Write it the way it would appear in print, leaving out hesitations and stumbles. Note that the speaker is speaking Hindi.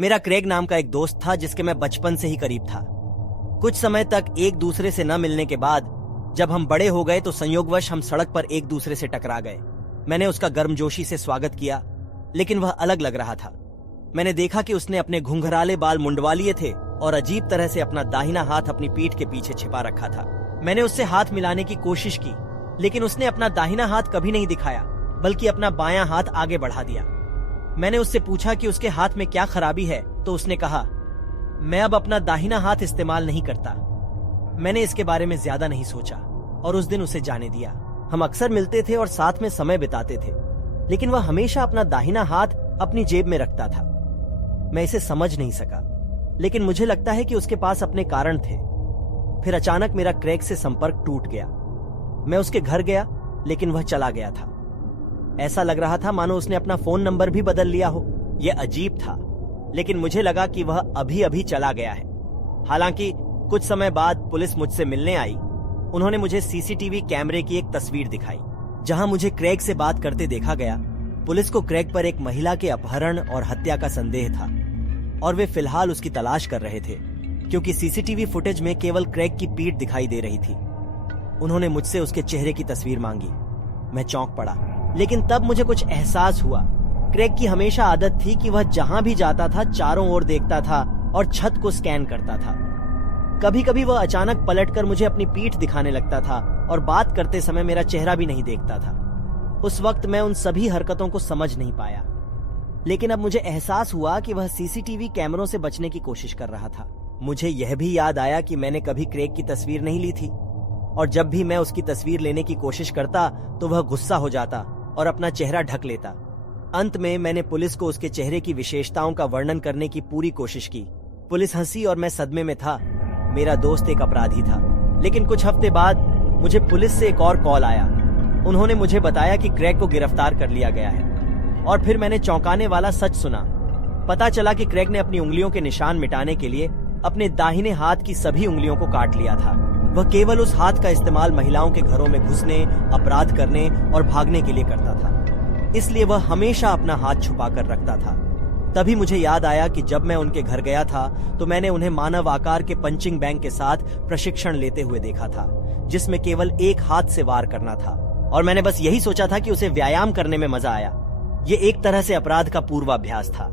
मेरा क्रेग नाम का एक दोस्त था जिसके मैं बचपन से ही करीब था। कुछ समय तक एक दूसरे से न मिलने के बाद जब हम बड़े हो गए तो संयोगवश हम सड़क पर एक दूसरे से टकरा गए। मैंने उसका गर्मजोशी से स्वागत किया, लेकिन वह अलग लग रहा था। मैंने देखा कि उसने अपने घुंघराले बाल मुंडवा लिए थे और अजीब तरह से अपना दाहिना हाथ अपनी पीठ के पीछे छिपा रखा था। मैंने उससे हाथ मिलाने की कोशिश की, लेकिन उसने अपना दाहिना हाथ कभी नहीं दिखाया, बल्कि अपना बायां हाथ आगे बढ़ा दिया। मैंने उससे पूछा कि उसके हाथ में क्या खराबी है, तो उसने कहा, मैं अब अपना दाहिना हाथ इस्तेमाल नहीं करता। मैंने इसके बारे में ज्यादा नहीं सोचा और उस दिन उसे जाने दिया। हम अक्सर मिलते थे और साथ में समय बिताते थे, लेकिन वह हमेशा अपना दाहिना हाथ अपनी जेब में रखता था। मैं इसे समझ नहीं सका, लेकिन मुझे लगता है कि उसके पास अपने कारण थे। फिर अचानक मेरा क्रेग से संपर्क टूट गया। मैं उसके घर गया, लेकिन वह चला गया था। ऐसा लग रहा था मानो उसने अपना फोन नंबर भी बदल लिया हो। यह अजीब था, लेकिन मुझे लगा कि वह अभी अभी चला गया है। हालांकि कुछ समय बाद पुलिस मुझसे मिलने आई। उन्होंने मुझे सीसीटीवी कैमरे की एक तस्वीर दिखाई, जहां मुझे क्रेग से बात करते देखा गया। पुलिस को क्रेग पर एक महिला के अपहरण और हत्या का संदेह था और वे फिलहाल उसकी तलाश कर रहे थे, क्योंकि सीसीटीवी फुटेज में केवल क्रेग की पीठ दिखाई दे रही थी। उन्होंने मुझसे उसके चेहरे की तस्वीर मांगी। मैं चौंक पड़ा, लेकिन तब मुझे कुछ एहसास हुआ। क्रेग की हमेशा आदत थी कि वह जहां भी जाता था चारों ओर देखता था और छत को स्कैन करता था। कभी कभी वह अचानक पलटकर मुझे अपनी पीठ दिखाने लगता था और बात करते समय मेरा चेहरा भी नहीं देखता था। उस वक्त मैं उन सभी हरकतों को समझ नहीं पाया, लेकिन अब मुझे एहसास हुआ कि वह सीसीटीवी कैमरों से बचने की कोशिश कर रहा था। मुझे यह भी याद आया कि मैंने कभी क्रेग की तस्वीर नहीं ली थी, और जब भी मैं उसकी तस्वीर लेने की कोशिश करता तो वह गुस्सा हो जाता और अपना चेहरा ढक लेता। अंत में मैंने पुलिस को उसके चेहरे की विशेषताओं का वर्णन करने की पूरी कोशिश की। पुलिस हंसी और मैं सदमे में था। मेरा दोस्त एक अपराधी था। लेकिन कुछ हफ्ते बाद मुझे पुलिस से एक और कॉल आया। उन्होंने मुझे बताया कि क्रेग को गिरफ्तार कर लिया गया है, और फिर मैंने चौंकाने वाला सच सुना। पता चला कि क्रेग ने अपनी उंगलियों के निशान मिटाने के लिए अपने दाहिने हाथ की सभी उंगलियों को काट लिया था। वह केवल उस हाथ का इस्तेमाल महिलाओं के घरों में घुसने, अपराध करने और भागने के लिए करता था। इसलिए वह हमेशा अपना हाथ छुपा कर रखता था। तभी मुझे याद आया कि जब मैं उनके घर गया था तो मैंने उन्हें मानव आकार के पंचिंग बैग के साथ प्रशिक्षण लेते हुए देखा था, जिसमें केवल एक हाथ से वार करना था, और मैंने बस यही सोचा था कि उसे व्यायाम करने में मजा आया। ये एक तरह से अपराध का पूर्वाभ्यास था।